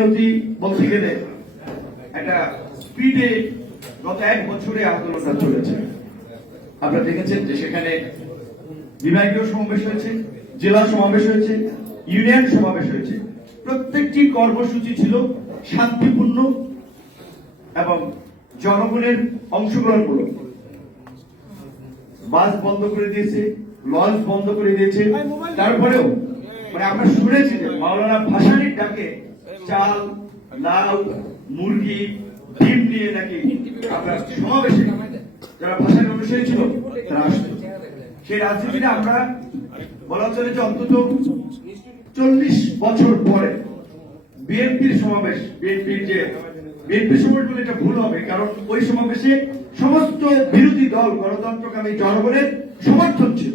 পরিণতি বলতে গেলে একটা স্পিডে গত এক বছরে আন্দোলনটা চলেছে। আপনারা দেখেছেন যে সেখানে বিভাগীয় সমাবেশ হয়েছে, জেলা সমাবেশ হয়েছে, ইউনিয়ন সমাবেশ হয়েছে। প্রত্যেকটি কর্মসূচি ছিল শান্তিপূর্ণ এবং জনগণের অংশগ্রহণ অংশগ্রহণমূলক। বাস বন্ধ করে দিয়েছে, লঞ্চ বন্ধ করে দিয়েছে। তারপরেও মানে আমরা শুনেছি যে মাওলানা ভাসানির ডাকে চাল, লাউ, মুরগি, ডিম নিয়ে নাকি আমরা সমাবেশে যারা ভাসানি অনুসারী ছিল তারা আসতো। সেই রাজনীতিটা আমরা বলা চলে যে অন্তত চল্লিশ বছর পরে বিএনপির সমাবেশ, বিএনপির যে বিএনপি সমাবেশ বলে এটা ভুল হবে, কারণ ওই সমাবেশে সমস্ত বিরোধী দল গণতন্ত্রকামী জনগণের সমর্থন ছিল।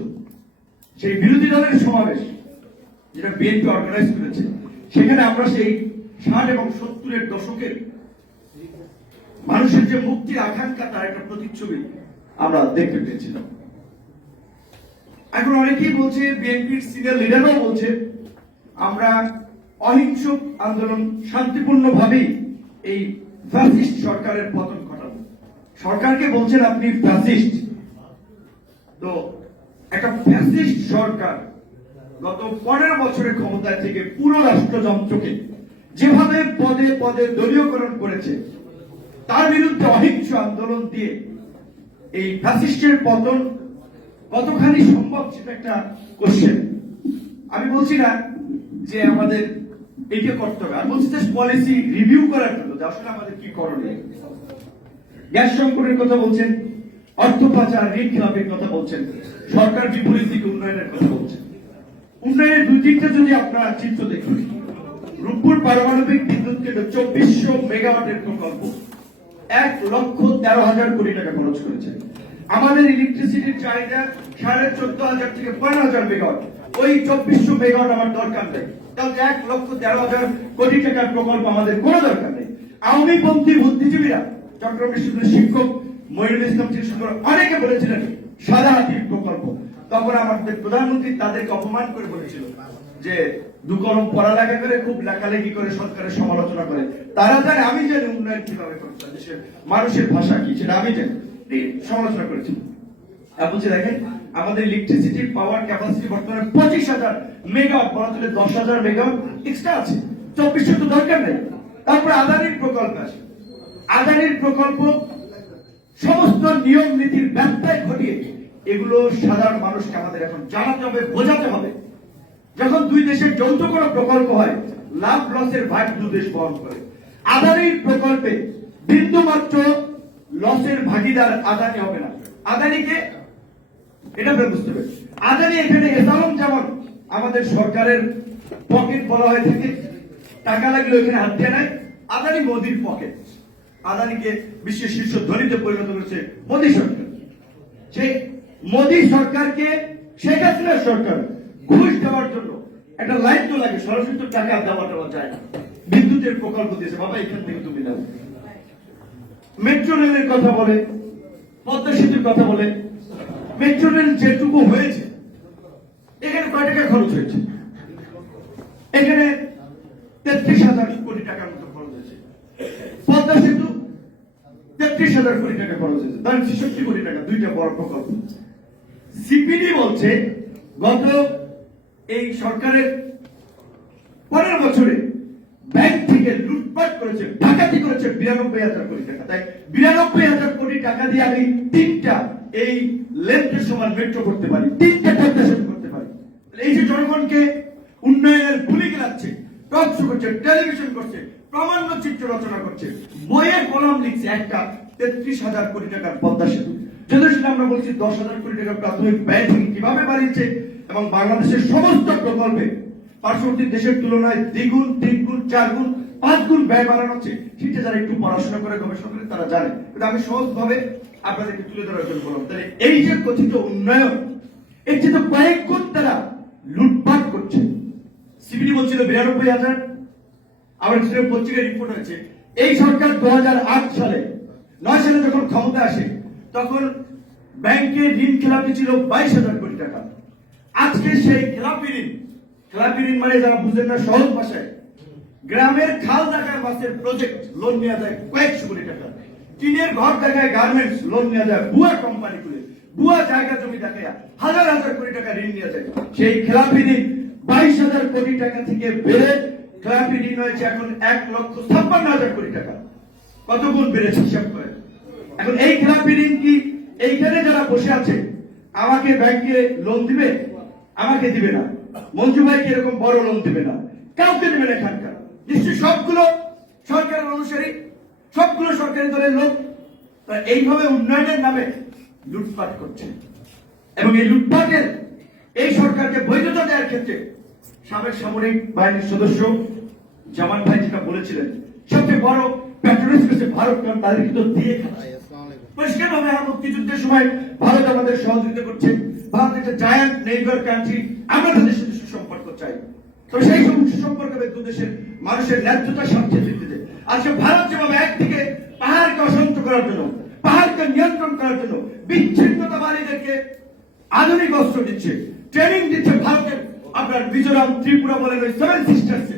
সেই বিরোধী দলের সমাবেশ যেটা বিএনপি অর্গানাইজ করেছে, সেখানে আমরা সেই ষাট এবং সত্তরের দশকের মানুষের যে মুক্তির আকাঙ্ক্ষা, তার একটা প্রতিচ্ছবি আমরা দেখতে পেয়েছিলাম। এখন অনেকেই বলছে, বিএনপির সিনিয়র লিডারও বলছে, আমরা অহিংস আন্দোলন শান্তিপূর্ণ ভাবেই এই ফ্যাসিস্ট সরকারের পতন ঘটাবো। সরকারকে বলছেন আপনি ফ্যাসিস্ট। তো একটা ফ্যাসিস্ট সরকার গত পনেরো বছরের ক্ষমতায় থেকে পুরো রাষ্ট্রযন্ত্রকে যেভাবে পদে পদে দলীয়করণ করেছে, তার বিরুদ্ধে অহিংস আন্দোলন দিয়ে এই ফ্যাসিস্টের পতন কতখানি সম্ভব সেটা একটা কোশ্চেন আমি বলছি না যে আমাদের এইটা করতে হবে, আর বলছি পলিসি রিভিউ করার জন্য, যে আসলে আমাদের কি করণীয়। গ্যাস সংকটের কথা বলছেন, অর্থ পাচার, ঋণ খেলাপের কথা বলছেন, সরকার বিপরীত দিকে উন্নয়নের কথা বলছেন। উন্নয়নের দুই দিকটা যদি আপনারা চিত্র দেখুন রূপপুর পারমাণবিক বিদ্যুৎ কেন্দ্র চব্বিশশো মেগাওয়াটের প্রকল্প। এক লক্ষ তেরো হাজার কোটি টাকা খরচ করেছে। আমাদের ইলেকট্রিসিটির চাহিদা সাড়ে চোদ্দ হাজার থেকে পনেরো হাজার মেগাওয়াট। ওই চব্বিশশো মেগাওয়াট আমার দরকার নেই। তাহলে এক লক্ষ তেরো হাজার কোটি টাকার প্রকল্প আমাদের কোনো দরকার নেই। আওয়ামী পন্থী বুদ্ধিজীবীরা চট্টগ্রাম বিশ্ববিদ্যালয়ের শিক্ষক মহিনুল ইসলাম শিশুর অনেকে বলেছিলেন, সাদা হাতির প্রকল্প। তখন আমাদের প্রধানমন্ত্রী তাদেরকে অপমান করে বলেছিল যে দু কলম পড়ালেখা করে খুব লেখালেখি করে সরকারের সমালোচনা করে। তারা জানে, আমি জানি উন্নয়ন কীভাবে করতে দেশের মানুষের ভাষা কি সেটা আমি জানি। সমালোচনা করেছি। বলছি, দেখেন, আমাদের ইলেকট্রিসিটি পাওয়ার ক্যাপাসিটি বর্তমানে পঁচিশ হাজার মেগাওয়াট বলা দশ হাজার মেগাওয়াট এক্সট্রা আছে। চব্বিশশো তো দরকার নেই। তারপরে আদানির প্রকল্প আছে। আদানির প্রকল্প সমস্ত নিয়ম নীতির ব্যত্যয় ঘটিয়ে এগুলো সাধারণ মানুষকে আমাদের এখন জানাতে হবে, বোঝাতে হবে। যখন দুই দেশের যৌথ কোনো প্রকল্প হয়, লাভ লসের ভাগ দু দেশ বহন করে। আদানির প্রকল্পে বিন্দু মাত্র লসের ভাগিদার আদানি হবে না। আদানিকে এটা বুঝতে হবে আদানি এখানে এসালম যেমন আমাদের সরকারের পকেট বলা হয়ে থাকে, টাকা লাগলে ওখানে হাত দিয়ে নেয়। আদানি মোদির পকেট। আদানিকে বিশ্বের শীর্ষ ধনীতে পরিণত করেছে মোদী সরকার। সেই মোদী সরকারকে, শেখ হাসিনার সরকার। ঘুষ দেওয়ার জন্য একটা লাইন তো লাগে, সরাসরি তো টাকা দেওয়া দেওয়া যায় না। বিদ্যুতের প্রকল্প দিয়েছে, বাবা, এখান থেকে তুমি দাও মেট্রো রেলের কথা বলে, পদ্মা সেতুর কথা বলে, মেট্রো রেল যেটুকু হয়েছে, এখানে কয় টাকা খরচ হয়েছে? এখানে তেত্রিশ হাজার কোটি টাকার মতো খরচ হয়েছে। পদ্মা সেতু, তেত্রিশ হাজার কোটি টাকা খরচ হয়েছে। তার ছেষট্টি কোটি টাকা, দুইটা বড় প্রকল্প। সিপিডি বলছে, গত এই সরকারের পনেরো বছরে ব্যাংক থেকে লুটপাট করেছে, ডাকাতি করেছে, বিরানব্বই হাজার কোটি টাকা। তাই বিরানব্বই হাজার কোটি টাকা দিয়ে আমি তিনটা এই লেন্থের সমান মেট্রো করতে পারি, তিনটা পদ্মা করতে পারি। এই যে জনগণকে উন্নয়নের ভূমি গেলাচ্ছে টক শো করছে টেলিভিশন করছে প্রমাণ্য চিত্র রচনা করছে, বইয়ের কলম লিখছে, একটা তেত্রিশ হাজার কোটি টাকার পদ্মা সেতু। যদিও সেটা আমরা বলছি দশ হাজার কোটি টাকার প্রাথমিক ব্যয় কীভাবে বাড়িয়েছে এবং বাংলাদেশের সমস্ত প্রকল্পে পার্শ্ববর্তী দেশের তুলনায় দ্বিগুণ, তিনগুণ চার গুণ পাঁচ গুণ ব্যয় বাড়ানো হচ্ছে। সেটা যারা একটু পড়াশোনা করে গবেষণা করে তারা জানে। কিন্তু আমি সহজভাবে আপনাদেরকে তুলে ধরার জন্য বললাম। তাহলে এই যে কথিত উন্নয়ন, এর যে তো কয়েক গুণ তারা লুটপাট করছে। সিবিডি বলছিল বিরানব্বই হাজার, আবার কিছু পত্রিকায় রিপোর্ট হয়েছে। এই সরকার দু হাজার আট সালে, নয় সালে যখন ক্ষমতা আসে, তখন ব্যাংকের ঋণ খেলাপি ছিল বাইশ হাজার কোটি টাকা। আজকে সেই খেলাপি ঋণ খেলাপি মানে যারা বুঝেন না সহজ ভাষায়, গ্রামের খাল দেখায় বাসের প্রজেক্ট লোন নেওয়া যায় কয়েকশো কোটি টাকা। টিনের ঘর দেখায় গার্মেন্টস লোন নেওয়া যায় বুয়া কোম্পানি খুলে, বুয়া জায়গা জমি দেখায় হাজার হাজার কোটি টাকা ঋণ নেওয়া যায়। সেই খেলাপি বাইশ হাজার কোটি টাকা থেকে বেড়ে খেলাপি ঋণ হয়েছে এখন এক লক্ষ ছাপ্পান্ন হাজার কোটি টাকা। কত গুণ বেড়েছে হিসাব করে এখন এই খেলাপি ঋণ কি এইখানে যারা বসে আছে, আমাকে ব্যাংকে লোন দিবে? আমাকে দিবে না। মঞ্জু ভাইকে এরকম বড় লোন দিবে না। কাউকে দিবে না এখানকার। নিশ্চয়ই সবগুলো সরকারের অনুসারী, সবগুলো সরকারি দলের লোক, তারা এইভাবে উন্নয়নের নামে লুটপাট করছে। এবং এই লুটপাটের, এই সরকারকে বৈধতা দেওয়ার ক্ষেত্রে সাবেক সামরিক বাহিনীর সদস্য জামান ভাই যেটা বলেছিলেন, সবচেয়ে বড় প্যাট্রোনিস করেছে ভারত, কারণ তাদের কিন্তু দিয়ে পরিষ্কার ভাবে মুক্তিযুদ্ধের সময় ভারত আমাদের সহযোগিতা করছে। ভারত একটা জায়ান্ট নেইবার কান্ট্রি আমরা তাদের সুসম্পর্ক চাই। তো সেই সুসম্পর্ক দু দেশের মানুষের ন্যায্যতা স্বার্থের ভিত্তিতে আজকে ভারত যেভাবে একদিকে পাহাড়কে অশান্ত করার জন্য, পাহাড়কে নিয়ন্ত্রণ করার জন্য বিচ্ছিন্নতাবাদীদেরকে আধুনিক অস্ত্র দিচ্ছে ট্রেনিং দিচ্ছে ভারতের আপনার মিজোরাম, ত্রিপুরা বলেন ওই সেভেন সিস্টার্সে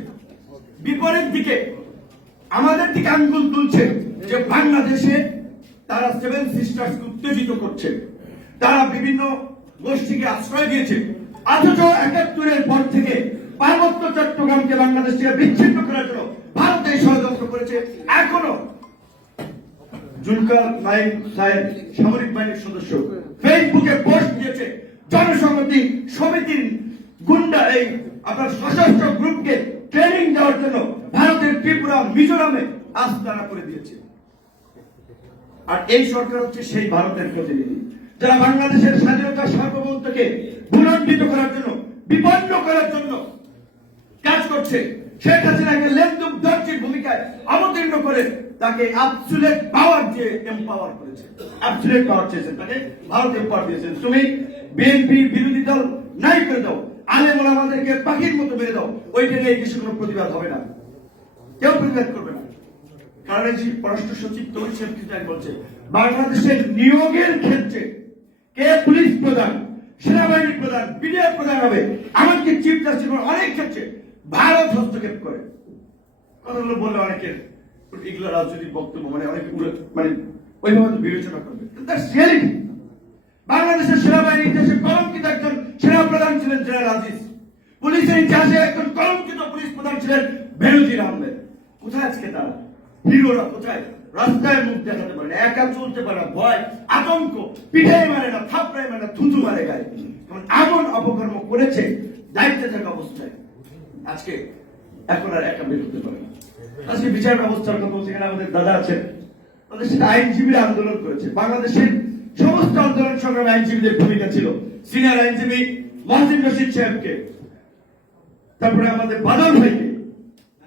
বিপরীত দিকে আমাদের দিকে আঙ্গুল তুলছে যে বাংলাদেশে তারা সেভেন সিস্টার্স উত্তেজিত করছে। তারা বিভিন্ন গোষ্ঠীকে আশ্রয় দিয়েছে। অথচ একাত্তরের পর থেকে পার্বত্য চট্টগ্রামকে বাংলাদেশ থেকে বিচ্ছিন্ন করার জন্য ভারত এই ষড়যন্ত্র করেছে। এখনও জুলকার নাইক সাহেব সামরিক বাহিনীর সদস্য ফেসবুকে পোস্ট দিয়েছে, জনসংহতি সমিতির গুন্ডা এই আপনার সশস্ত্র গ্রুপকে ট্রেনিং দেওয়ার জন্য ভারতের ত্রিপুরা মিজোরামে আস্তানা করে দিয়েছে। আর এই সরকার হচ্ছে সেই ভারতের প্রতিনিধি। যারা বাংলাদেশের স্বাধীনতা সার্বভৌমত্বকে ভূলণ্ডিত করার জন্য, বিপন্ন করার জন্য কাজ করছে, শেখ হাসিনাকে লেনদুম দর্জির ভূমিকায় অবতীর্ণ করে তাকে অ্যাবসুলেট পাওয়ার দিয়ে এম্পাওয়ার করেছে। অ্যাবসুলেট পাওয়ার চেয়েছেন তাকে, ভারত এম্পাওয়ার দিয়েছেন। তুমি বিএনপি বিরোধী দল নাই করে দাও, আলেম আমাদেরকে পাখির মতো মেরে দাও, ওইটা নিয়ে কিছু কোনো প্রতিবাদ হবে না। কেউ প্রতিবাদ করবে না। কারণ এই যে পররাষ্ট্র সচিব তৈরি সাহেব বলছে? বাংলাদেশের নিয়োগের ক্ষেত্রে কে? পুলিশ প্রধান, সেনাবাহিনী প্রধান বিডিআর প্রধান হবে। এমনকি চিফ জাস্টিস অনেক ক্ষেত্রে ভারত হস্তক্ষেপ করে। বললে অনেকের রাজনৈতিক বক্তব্য মানে অনেকে মানে ওইভাবে বিবেচনা করবে। বাংলাদেশের সেনাবাহিনী ইতিহাসে কলঙ্কিত একজন প্রধান ছিলেন জেনারেল আজিজ। পুলিশের ইতিহাসে একজন কলঙ্কিত পুলিশ প্রধান ছিলেন বেনজির আহমেদ। কোথায় আজকে তারা? হিরোরা কোথায়? রাস্তায় মুখ দেখাতে পারে না, একা চলতে পারে না, ভয়, আতঙ্ক পিঠাই মারে না থাপড়াই মারে না, থুতু মারে গায়ে। এমন অপকর্ম করেছে, দায়িত্বে থাকা অবস্থায়। আজকে এখন আর একা বের হতে পারে না। আজকে বিচার ব্যবস্থার কথা বলছে আমাদের দাদা আছেন। তাদের সাথে আইনজীবীরা আন্দোলন করেছে। বাংলাদেশের সমস্ত আন্দোলন সংগ্রামে আইনজীবীদের ভূমিকা ছিল। সিনিয়র আইনজীবী মহসিন রশিদ সাহেবকে, তারপরে আমাদের বাদল ভাইকে।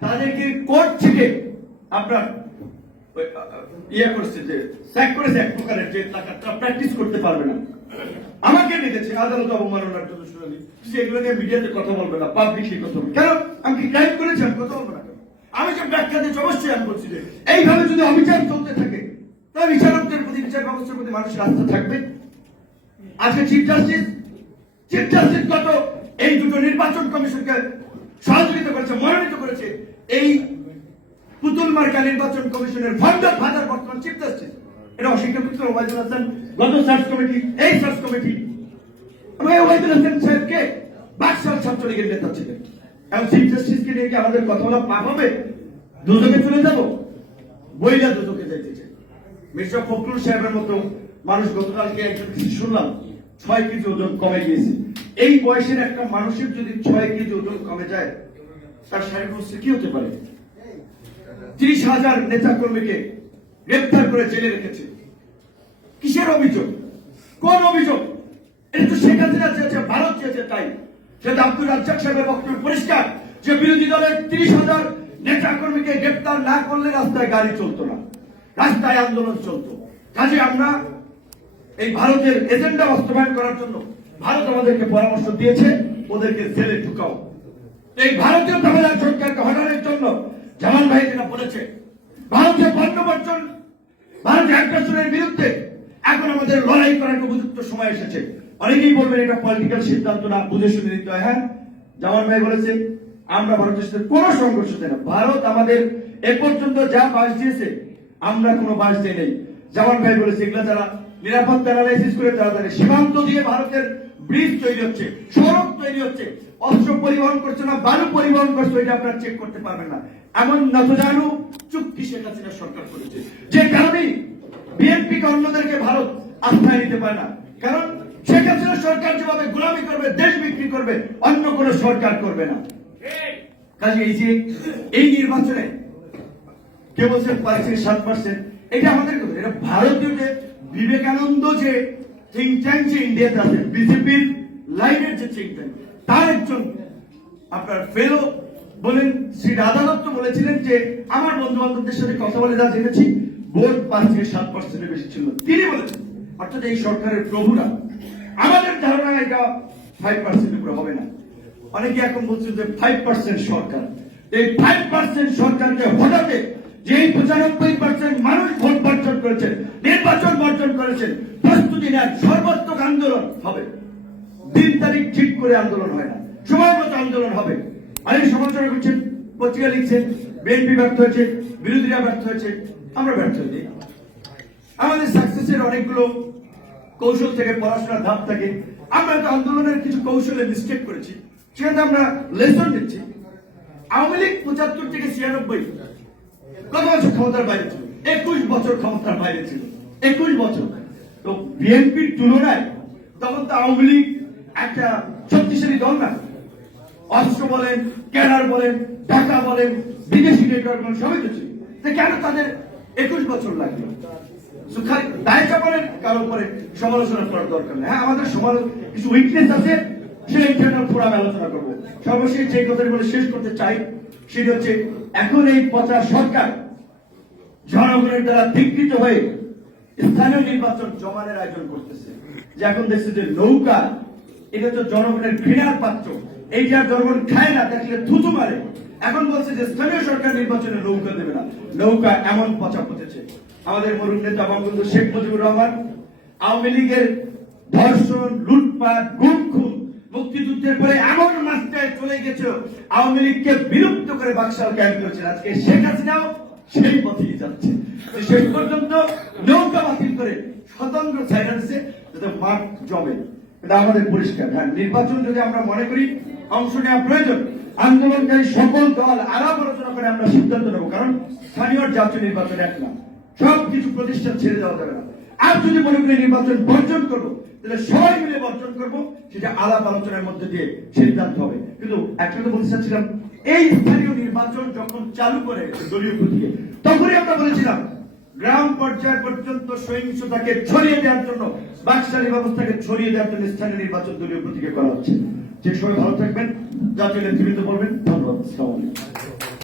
তাদেরকে কোর্ট থেকে আপনার ইয়ে করছে যে স্যাক করেছে এক প্রকারের যে তাকে প্র্যাকটিস করতে পারবে না। আমাকে ডেকেছে, আদালত অবমাননার জন্য শুনানি। নিয়ে মিডিয়াতে কথা বলবে না পাবলিকলি কথা বলবে। কেন? আমি ক্রাইম করেছি? আমি কথা বলব না আমি যে ব্যাখ্যা দিচ্ছি অবশ্যই আমি বলছি যে এইভাবে যদি অবিচার চলতে থাকে, তাহলে বিচারকদের প্রতি বিচার ব্যবস্থার প্রতি মানুষের আস্থা থাকবে। আজকে চিফ জাস্টিস চিফ জাস্টিস এই দুটো নির্বাচন কমিশনকে সহযোগিতা করেছে, মনোনীত করেছে। এই পুতুল মার্কা নির্বাচন কমিশনের ফান্ডার ফাদার বর্তমান চিফ জাস্টিস এটা অস্বীকার হবে ওবায়দুল হাসান, গত সার্চ কমিটি এই সার্চ কমিটি এই ওবায়দুল হাসান সাহেবকে বাকশাল ছাত্রলীগের নেতা ছিলেন। এবং চিফ জাস্টিসকে নিয়ে কি আমাদের কথা বলা পাপ হবে? দুজনে চলে যাব? বইলা দুজকে যাইতেছে মির্জা ফখরুল সাহেবের মতো মানুষ গতকালকে একজন শুনলাম? ছয় কেজি ওজন কমে গিয়েছে। এই বয়সের একটা মানুষের যদি ছয় কেজি ওজন কমে যায়, তার শারীরিক অবস্থা কি হতে পারে? ত্রিশ হাজার নেতা কর্মীকে গ্রেপ্তার করে জেলে রেখেছে। কিসের অভিযোগ? কোন অভিযোগ? এটা তো শেখ হাসিনা চেয়েছে, ভারত চেয়েছে, তাই। সাহেবের বক্তব্য পরিষ্কার যে বিরোধী দলের হাজার নেতা কর্মীকে গ্রেপ্তার না করলে রাস্তায় গাড়ি চলতো না, রাস্তায় আন্দোলন চলতো। কাজে আমরা এই ভারতের এজেন্ডা বাস্তবায়ন করার জন্য ভারত আমাদেরকে পরামর্শ দিয়েছে, ওদেরকে জেলে ঢুকাও। এই ভারতীয় সরকারকে হটানোর জন্য জামান ভাই যেটা বলেছে, ভারতীয় পণ্য বর্জন ভারতীয় আগ্রাসনের বিরুদ্ধে এখন আমাদের লড়াই করার উপযুক্ত সময় এসেছে। অনেকেই বলবেন এটা পলিটিক্যাল সিদ্ধান্ত না, বুঝে শুনে নিতে হয়। হ্যাঁ জামান ভাই বলেছে, আমরা ভারতের সাথে কোনো সংঘর্ষ চাই না। ভারত আমাদের এ পর্যন্ত যা বাস দিয়েছে, আমরা কোনো বাস দিই নেই। জামান ভাই বলেছে, এগুলা যারা নিরাপত্তা অ্যানালাইসিস করে, তারা জানে সীমান্ত দিয়ে ভারতের ব্রিজ তৈরি হচ্ছে, সড়ক তৈরি হচ্ছে। অস্ত্র পরিবহন করছে না, বালু পরিবহন করছে, ওইটা আপনারা চেক করতে পারবেন না। এমন নতজানু চুক্তি শেখ হাসিনা সরকার করেছে। যে কারণেই বিএনপি কে অন্যদেরকে ভারত আস্থায় নিতে পারে না। কারণ শেখ হাসিনা সরকার যেভাবে গোলামি করবে, দেশ বিক্রি করবে, অন্য কোন সরকার করবে না। কাজে এই যে এই নির্বাচনে কে বলছে পাঁচ থেকে সাত পার্সেন্ট এটা আমাদের এটা ভারতীয় যে বিবেকানন্দ যে থিঙ্ক ট্যাঙ্ক যে ইন্ডিয়াতে আছে বিজেপির লাইনের যে থিঙ্ক ট্যাঙ্ক তার একজন আপনার ফেলো বলেন, শ্রী রাধা দত্ত বলেছিলেন যে, আমার বন্ধু বান্ধবদের সাথে কথা বলে যা জেনেছি, ভোট পাঁচ থেকে সাত পার্সেন্টের বেশি ছিল। তিনি বলেছেন, অর্থাৎ এই সরকারের প্রভুরা, আমাদের ধারণা এটা ফাইভ পার্সেন্ট উপরে হবে না। অনেকে এখন বলছেন যে ফাইভ পার্সেন্ট সরকার। এই ফাইভ পার্সেন্ট সরকারকে হঠাতে যে পঁচানব্বই পার্সেন্ট মানুষ ভোট বর্জন করেছেন, নির্বাচন বর্জন করেছেন, প্রস্তুতি নেন সর্বাত্মক আন্দোলন হবে। দিন তারিখ ঠিক করে আন্দোলন হয় না, সময় মতো আন্দোলন হবে। আর সমালোচনা করছেন, পত্রিকা লিখছেন, বিএনপি ব্যর্থ হয়েছে, বিরোধীরা ব্যর্থ হয়েছে, আমরা ব্যর্থ হয়েছি আমাদের সাকসেসের অনেকগুলো কৌশল থেকে পড়াশোনার ধাপ থাকে। আমরা তো আন্দোলনের কিছু কৌশলে মিস্টেক করেছি, সেখানে আমরা লেসন নিচ্ছি। আওয়ামী লীগ পঁচাত্তর থেকে ছিয়ানব্বই, কত বছর ক্ষমতার বাইরে ছিল? একুশ বছর ক্ষমতার বাইরে ছিল। একুশ বছর। তো বিএনপির তুলনায় তখন তো আওয়ামী লীগ একটা শক্তিশালী দল না। অস্ত্র বলেন, ক্যাডার বলেন টাকা বলেন, বিদেশি নেটওয়ার্ক বলেন, সবই ছিল। তো কেন তাদের একুশ বছর লাগল? দায় চাপানের কারও উপরে সমালোচনা করার দরকার নেই। হ্যাঁ আমাদের সমাজ কিছু উইকনেস আছে, সেই ইন্টারনাল ফোরামে আলোচনা করব। সর্বশেষ যে কথাটি বলে শেষ করতে চাই, সেটি হচ্ছে এখন এই পচা সরকার জনগণের দ্বারা ধিকৃত হয়ে স্থানীয় নির্বাচন জমানের আয়োজন করতেছে। যে এখন দেখছে যে নৌকা, এটা তো জনগণের ঘৃণার পাত্র। এই যে জনগণ খায় না, দেখলে থুতু মারে। এখন বলছে যে স্থানীয় সরকার নির্বাচনে নৌকা দেবে না। নৌকা এমন পচা পচেছে। আমাদের মরুন নেতা বঙ্গবন্ধু শেখ মুজিবুর রহমান, আওয়ামী লীগের ধর্ষণ, লুটপাট গুম খুন মুক্তিযুদ্ধের পরে এমন মাত্রায় চলে গেছে, আওয়ামী লীগকে বিলুপ্ত করে বাকশাল ক্যাম্প করেছেন আজকে শেখ হাসিনাও সেই পথেই যাচ্ছে। শেষ পর্যন্ত নৌকা বাতিল করে স্বতন্ত্র ছাইরা দিচ্ছে যাতে মাঠ জমে। এটা আমাদের পরিষ্কার। হ্যাঁ নির্বাচন যদি আমরা মনে করি, অংশ নেওয়া প্রয়োজন, আন্দোলনকারী সকল দল আলাপ আলোচনা করে আমরা সিদ্ধান্ত নেব, কারণ স্থানীয় জাতীয় নির্বাচন এক না। সব কিছু প্রতিষ্ঠান ছেড়ে দেওয়া যাবে না। আর যদি মনে করি নির্বাচন বর্জন করব, তাহলে সবাই মিলে বর্জন করব, সেটা আলাপ আলোচনার মধ্যে দিয়ে সিদ্ধান্ত হবে। কিন্তু একটা কথা বলতে চাচ্ছিলাম, এই স্থানীয় নির্বাচন যখন চালু করে দলীয় প্রতীকে, তখনই আমরা বলেছিলাম গ্রাম পর্যায় পর্যন্ত সহিংসতাকে ছড়িয়ে দেওয়ার জন্য বাকশালী ব্যবস্থাকে ছড়িয়ে দেওয়ার জন্য স্থানীয় নির্বাচন দলীয় প্রতীকে করা হচ্ছে। যে সময় ভালো থাকবেন, জাতীয় নেতৃবৃন্দ বলবেন, ধন্যবাদ